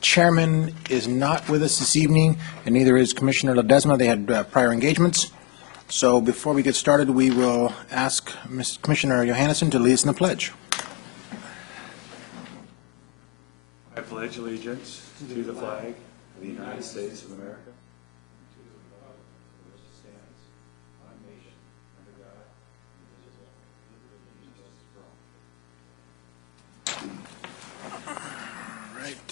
chairman is not with us this evening, and neither is Commissioner Ledesma. They had prior engagements. So before we get started, we will ask Commissioner Johannesson to lead us in the pledge. I pledge allegiance to the flag of the United States of America, to the republic for which it stands, one nation, under God, indivisible, with liberty and justice for all. Right.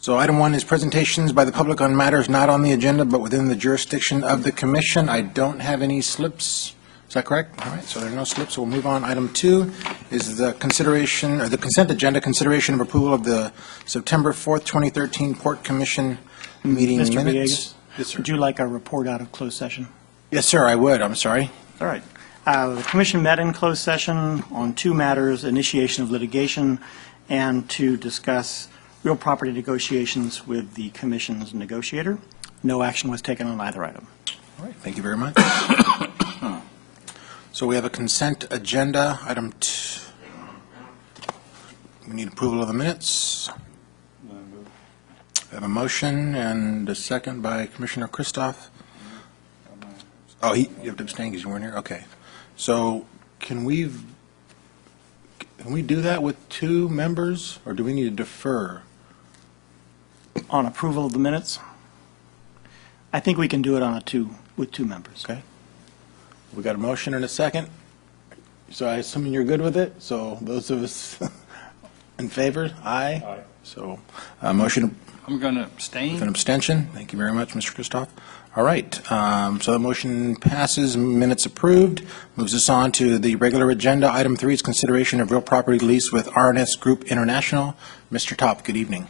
So item 1 is presentations by the public on matters not on the agenda but within the jurisdiction of the commission. I don't have any slips. Is that correct? All right, so there are no slips, so we'll move on. Item 2 is the consideration, or the consent agenda, consideration of approval of the September 4th, 2013 Port Commission meeting Mr. minutes. Villegas, Yes, sir. would you like a report out of closed session? Yes, sir, I would. I'm sorry. All right. The commission met in closed session on 2 matters, initiation of litigation and to discuss real property negotiations with the commission's negotiator. No action was taken on either item. All right, thank you very much. So we have a consent agenda. Item 2. We need approval of the minutes. I have a motion and a second by Commissioner Christoph. Oh, you have to abstain because you weren't here? Okay. So can we do that with 2 members, or do we need to defer? On approval of the minutes, I think we can do it on with 2 members. Okay. We got a motion and a second. So I assume you're good with it? So those of us in favor? Aye. Aye. So motion. I'm going to abstain. An abstention. Thank you very much, Mr. Christoph. All right. So the motion passes. Minutes approved. Moves us on to the regular agenda. Item 3 is consideration of real property lease with R&S Group International. Mr. Top, good evening.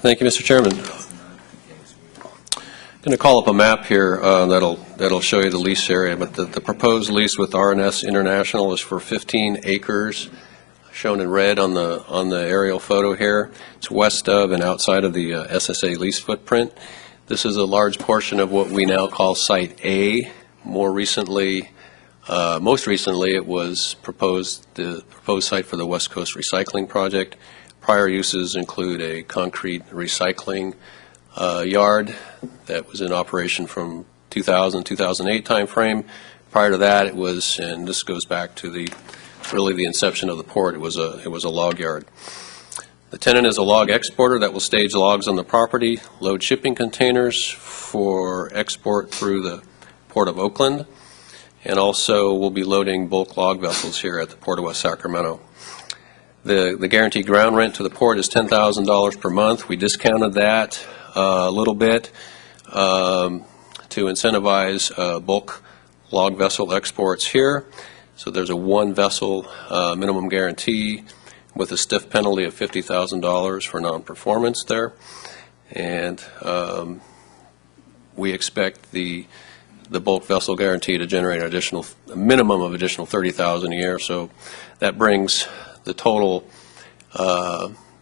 Thank you, Mr. Chairman. I'm going to call up a map here that'll show you the lease area, but the proposed lease with R&S International is for 15 acres, shown in red on the aerial photo here. It's west of and outside of the SSA lease footprint. This is a large portion of what we now call Site A. Most recently, it was the proposed site for the West Coast Recycling Project. Prior uses include a concrete recycling yard that was in operation from 2000-2008 timeframe. Prior to that, it was, and this goes back to the inception of the port, it was a log yard. The tenant is a log exporter that will stage logs on the property, load shipping containers for export through the Port of Oakland, and also will be loading bulk log vessels here at the Port of West Sacramento. The guaranteed ground rent to the port is $10,000 per month. We discounted that a little bit to incentivize bulk log vessel exports here. So there's a 1 vessel minimum guarantee with a stiff penalty of $50,000 for non-performance there. And we expect the bulk vessel guarantee to generate a minimum of additional $30,000 a year. So that brings the total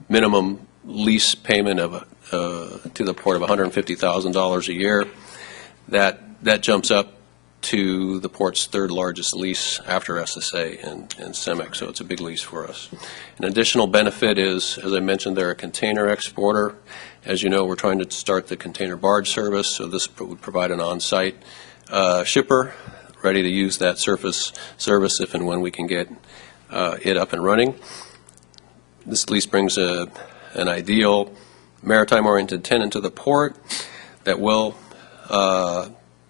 minimum lease payment of to the port of $150,000 a year. That jumps up to the port's 3rd largest lease after SSA and CEMEX, so it's a big lease for us. An additional benefit is, as I mentioned, they're a container exporter. As you know, we're trying to start the container barge service, so this would provide an on-site shipper ready to use that service if and when we can get it up and running. This lease brings an ideal maritime-oriented tenant to the port that will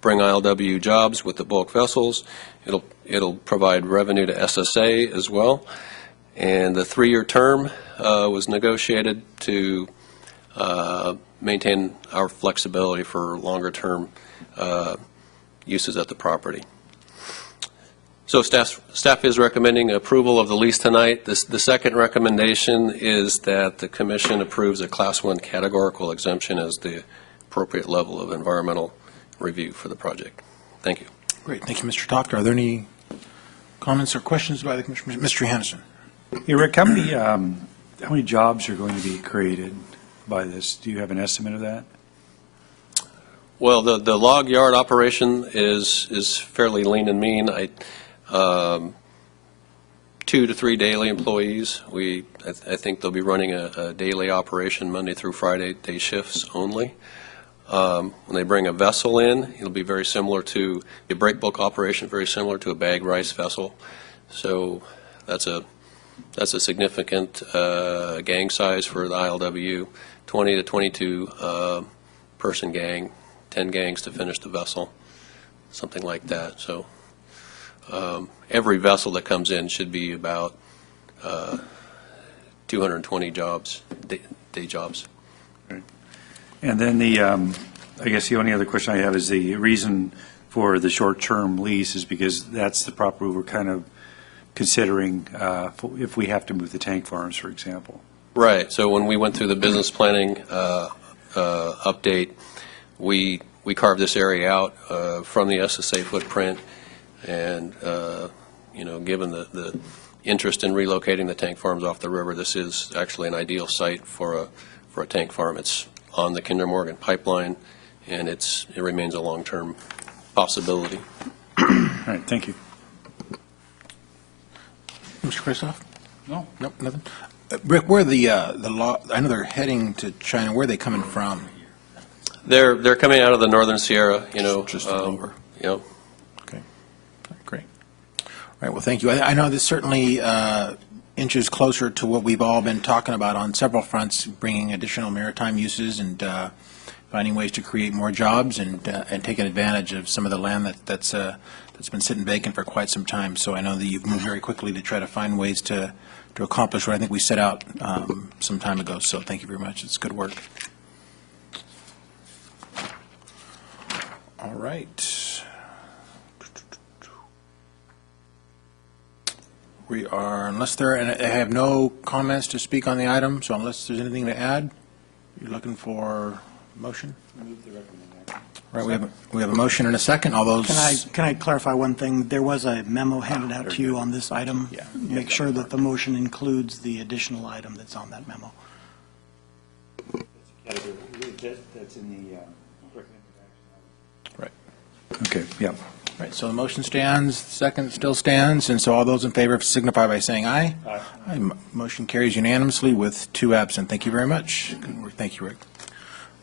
bring ILW jobs with the bulk vessels. It'll provide revenue to SSA as well. And the 3-year term was negotiated to maintain our flexibility for longer-term uses at the property. So staff is recommending approval of the lease tonight. The second recommendation is that the commission approves a Class 1 categorical exemption as the appropriate level of environmental review for the project. Thank you. Great. Thank you, Mr. Tochter. Are there any comments or questions by the commission? Mr. Johannesson. Hey, Rick, how many jobs are going to be created by this? Do you have an estimate of that? Well, the log yard operation is fairly lean and mean. 2 2 to 3 daily employees. I think they'll be running a daily operation Monday through Friday, day shifts only. When they bring a vessel in, it'll be very similar to a break bulk operation, very similar to a bag rice vessel. So that's a significant gang size for the ILWU, 20 to 22 person gang, 10 gangs to finish the vessel, something like that. So every vessel that comes in should be about 220 jobs, day jobs. And then I guess the only other question I have is the reason for the short-term lease is because that's the property we're kind of considering if we have to move the tank farms, for example. Right. So when we went through the business planning update, we carved this area out from the SSA footprint, and given the interest in relocating the tank farms off the river, this is actually an ideal site for a tank farm. It's on the Kinder Morgan pipeline, and it remains a long-term possibility. All right, thank you. Mr. Kristoff? No. Nope, nothing. Rick, where the law, I know they're heading to China, where are they coming from? They're coming out of the Northern Sierra, Just over. Okay. All right, great. All right, well, thank you. I know this certainly inches closer to what we've all been talking about on several fronts, bringing additional maritime uses and finding ways to create more jobs and taking advantage of some of the land that's been sitting vacant for quite some time. So I know that you've moved very quickly to try to find ways to accomplish what I think we set out some time ago. So thank you very much. It's good work. All right. We are, and I have no comments to speak on the item, so unless there's anything to add, you're looking for motion? All right, we have a motion and a second. All those. Can I clarify one thing? There was a memo handed out to you on this item. Yeah. Make sure that the motion includes the additional item that's on that memo. That's in the recommended action. Right. Okay, yeah. Right, so the motion stands, second still stands, and so all those in favor signify by saying aye. Aye. Motion carries unanimously with 2 absent. Thank you very much. Good work. Thank you, Rick.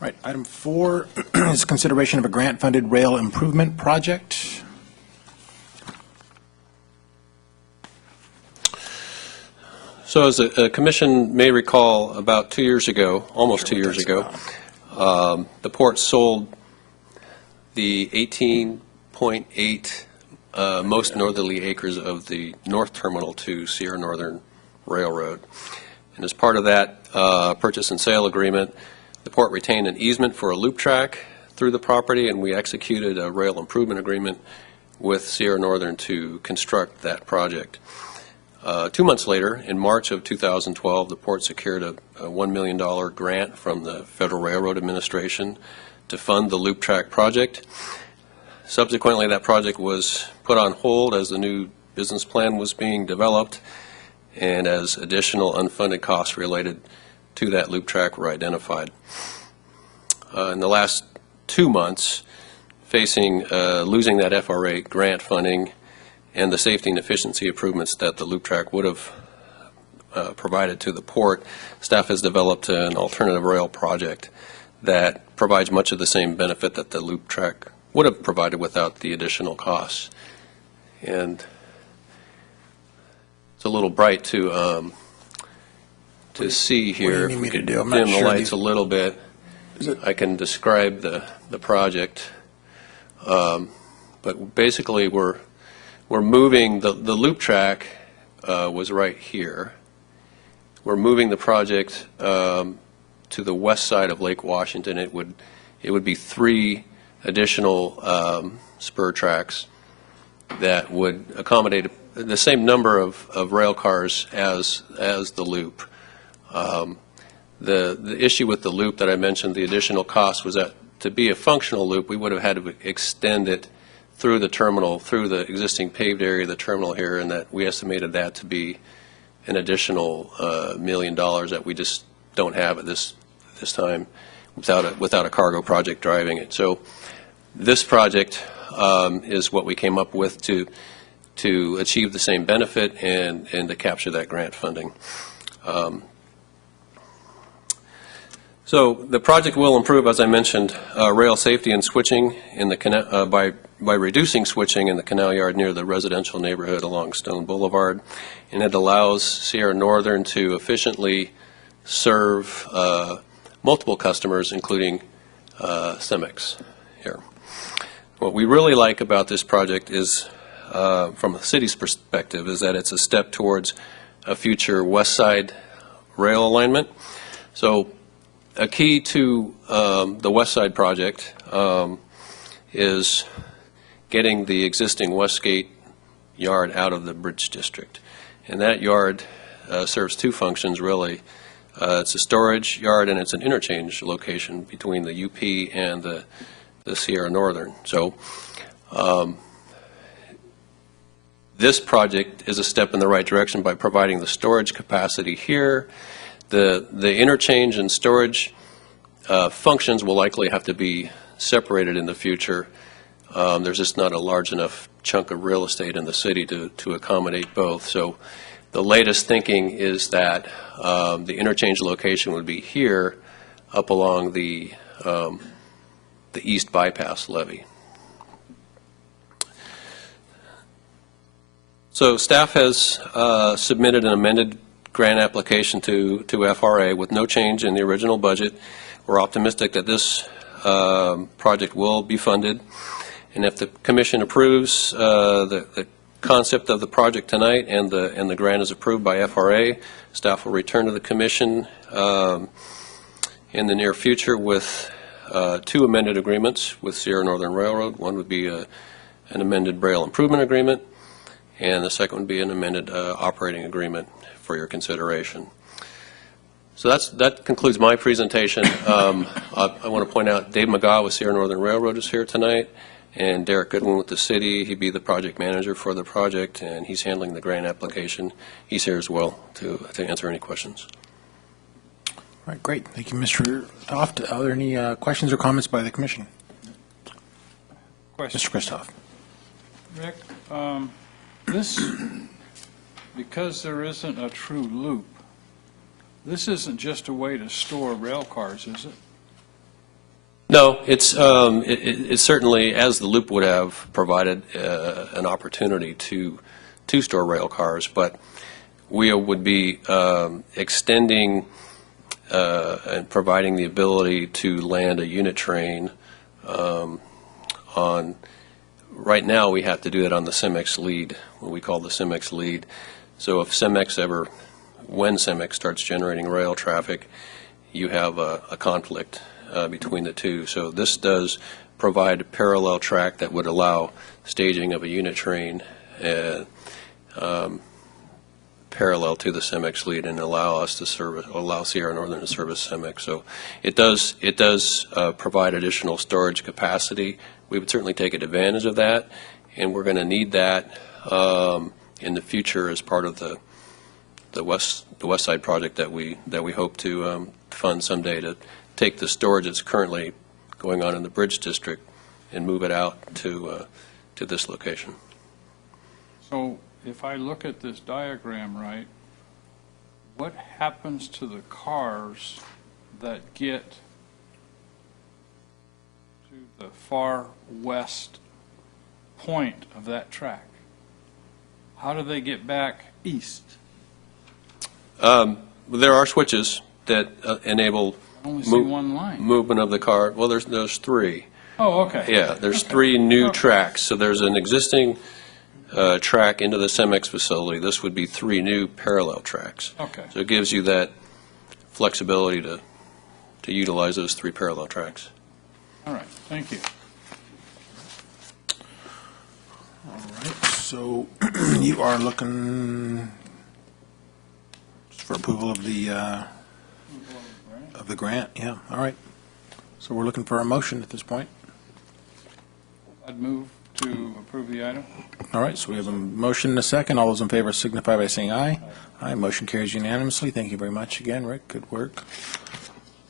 Right, item 4 is consideration of a grant-funded rail improvement project. So as a commission may recall, about 2 years ago, almost 2 years ago, the port sold the 18.8 most northerly acres of the north terminal to Sierra Northern Railroad. And as part of that purchase and sale agreement, the port retained an easement for a loop track through the property, and we executed a rail improvement agreement with Sierra Northern to construct that project. 2 months later, in March of 2012, the port secured a $1 million grant from the Federal Railroad Administration to fund the loop track project. Subsequently, that project was put on hold as the new business plan was being developed and as additional unfunded costs related to that loop track were identified. In the last 2 months, facing losing that FRA grant funding and the safety and efficiency improvements that the loop track would have provided to the port, staff has developed an alternative rail project that provides much of the same benefit that the loop track would have provided without the additional costs. And it's a little bright to see here. What do you need me to If we could do? I'm not dim the sure lights a little bit, I can describe the project. But basically, we're moving the loop track was right here. We're moving the project to the west side of Lake Washington. It would be 3 additional spur tracks that would accommodate the same number of rail cars as the loop. The issue with the loop that I mentioned, the additional cost, was that to be a functional loop, we would have had to extend it through the terminal, through the existing paved area of the terminal here, and that we estimated that to be an additional $1 million that we just don't have at this time without a cargo project driving it. So this project is what we came up with to to achieve the same benefit and to capture that grant funding. So the project will improve, as I mentioned, rail safety and switching in the canal, by reducing switching in the canal yard near the residential neighborhood along Stone Boulevard, and it allows Sierra Northern to efficiently serve multiple customers, including Cemex here. What we really like about this project is, from the city's perspective, is that it's a step towards a future west side rail alignment. So a key to the West Side project is getting the existing Westgate yard out of the Bridge District. And that yard serves two functions, really. It's a storage yard and it's an interchange location between the UP and the Sierra Northern. So this project is a step in the right direction by providing the storage capacity here. The interchange and storage functions will likely have to be separated in the future. There's just not a large enough chunk of real estate in the city to accommodate both. So the latest thinking is that the interchange location would be here up along the east bypass levee. So staff has submitted an amended grant application to FRA with no change in the original budget. We're optimistic that this project will be funded, and if the commission approves the concept of the project tonight and the grant is approved by FRA, staff will return to the commission in the near future with two amended agreements with Sierra Northern Railroad. One would be an amended rail improvement agreement, and the second would be an amended operating agreement for your consideration. So that concludes my presentation. I want to point out Dave McGaw with Sierra Northern Railroad is here tonight, and Derek Goodwin with the city. He'd be the project manager for the project, and he's handling the grant application. He's here as well to answer any questions. All right, great. Thank you, Mr. Toft. Are there any questions or comments by the commission? Question. Mr. Christoph. Rick, this, because there isn't a true loop, this isn't just a way to store rail cars, is it? No, it's certainly, as the loop would have provided an opportunity to store rail cars, but we would be extending and providing the ability to land a unit train on. Right now, we have to do it on the Cemex lead, what we call the Cemex lead. So if when Cemex starts generating rail traffic, you have a conflict between the two. So this does provide a parallel track that would allow staging of a unit train parallel to the Cemex lead and allow Sierra Northern to service Cemex. So it does provide additional storage capacity. We would certainly take advantage of that, and we're going to need that in the future as part of the West Side project that we hope to fund someday, to take the storage that's currently going on in the Bridge District and move it out to this location. So if I look at this diagram right, what happens to the cars that get to the far west point of that track? How do they get back east? There are switches that enable I only see one line. movement of the car. Well, there's three. Oh, okay. Yeah, there's Okay. three new Okay. tracks. So there's an existing track into the Cemex facility. This would be three new parallel tracks. Okay. So it gives you that flexibility to utilize those three parallel tracks. All right. Thank you. All right, so you are looking for approval of the grant, yeah, all right. So we're looking for a motion at this point. I'd move to approve the item. All right, so we have a motion and a second. All those in favor signify by saying aye. Aye, motion carries unanimously. Thank you very much again, Rick, good work.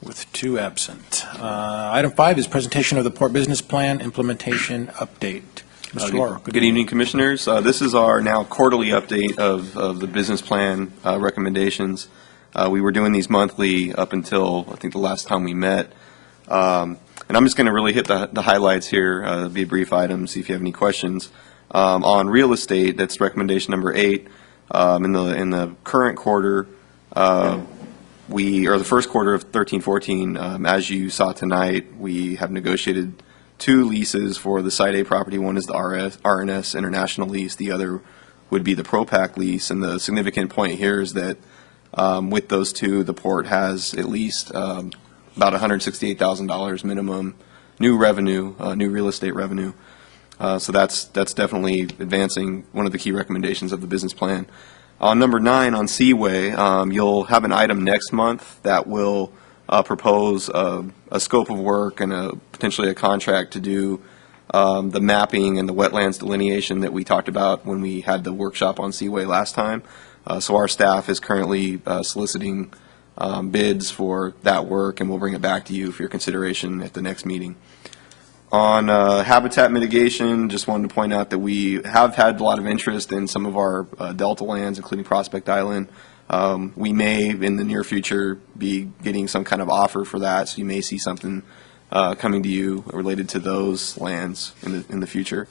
With two absent. Item 5 is presentation of the Port Business Plan implementation update. Mr. Lauro. Good evening, Commissioners. This is our now quarterly update of the business plan recommendations. We were doing these monthly up until, I think, the last time we met. And I'm just going to really hit the highlights here. It'll be a brief item, see if you have any questions. On real estate, that's recommendation number 8. In the current quarter, or the first quarter of 13-14, as you saw tonight, we have negotiated 2 leases for the Site A property. One is the RNS International lease. The other would be the ProPac lease. And the significant point here is that with those 2, the port has at least about $168,000 minimum new revenue, new real estate revenue. So that's definitely advancing one of the key recommendations of the business plan. On number 9, on Seaway, you'll have an item next month that will propose a scope of work and potentially a contract to do the mapping and the wetlands delineation that we talked about when we had the workshop on Seaway last time. So our staff is currently soliciting bids for that work, and we'll bring it back to you for your consideration at the next meeting. On habitat mitigation, just wanted to point out that we have had a lot of interest in some of our delta lands, including Prospect Island. We may, in the near future, be getting some kind of offer for that, so you may see something coming to you related to those lands in the future.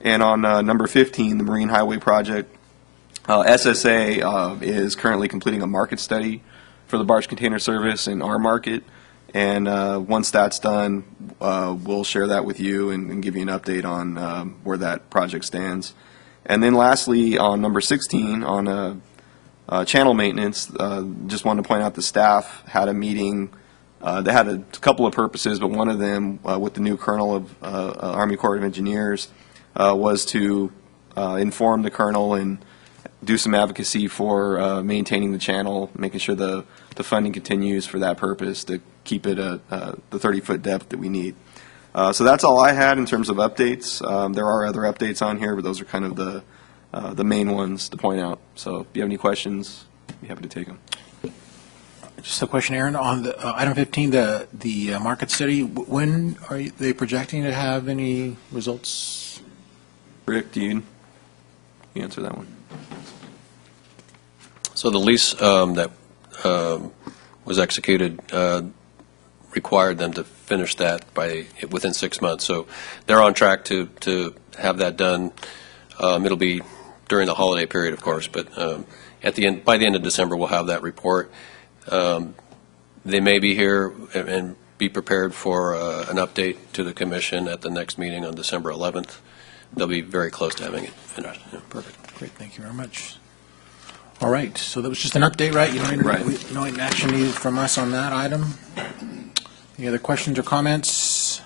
And on number 15, the Marine Highway Project, SSA is currently completing a market study for the barge container service in our market. And once that's done, we'll share that with you and give you an update on where that project stands. And then lastly, on number 16, on channel maintenance, just wanted to point out the staff had a meeting. They had a couple of purposes, but one of them with the new colonel of Army Corps of Engineers was to inform the colonel and do some advocacy for maintaining the channel, making sure the funding continues for that purpose to keep it at the 30-foot depth that we need. So that's all I had in terms of updates. There are other updates on here, but those are kind of the main ones to point out. So if you have any questions, I'd be happy to take them. Just a question, Aaron, on the item 15, the market study. When are they projecting to have any results? Rick, do you answer that one? So the lease that was executed required them to finish that within 6 months. So they're on track to have that done. It'll be during the holiday period, of course, but by the end of December, we'll have that report. They may be here and be prepared for an update to the commission at the next meeting on December 11th. They'll be very close to having it finished. Yeah. Perfect. Great. Thank you very much. All right. So that was just an update, right? No action needed from us on that item. Any other questions or comments?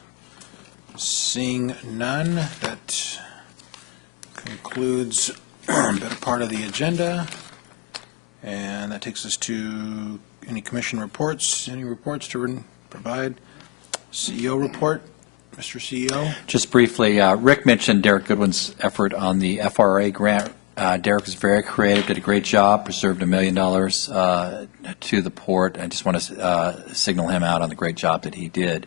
Seeing none, that concludes a better part of the agenda. And that takes us to any commission reports. Any reports to provide? CEO report. Mr. CEO. Just briefly, Rick mentioned Derek Goodwin's effort on the FRA grant. Derek was very creative, did a great job, preserved $1 million to the port. I just want to signal him out on the great job that he did.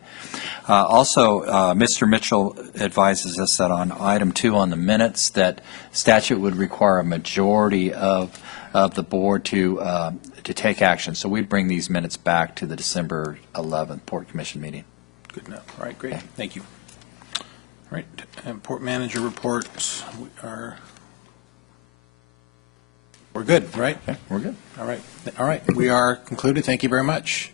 Also, Mr. Mitchell advises us that on item 2 on the minutes, that statute would require a majority of the board to take action. So we'd bring these minutes back to the December 11th Port Commission meeting. Good enough. All right, great. Thank you. All right, and port manager report. We're good, right? Okay, we're good. All right. We are concluded. Thank you very much.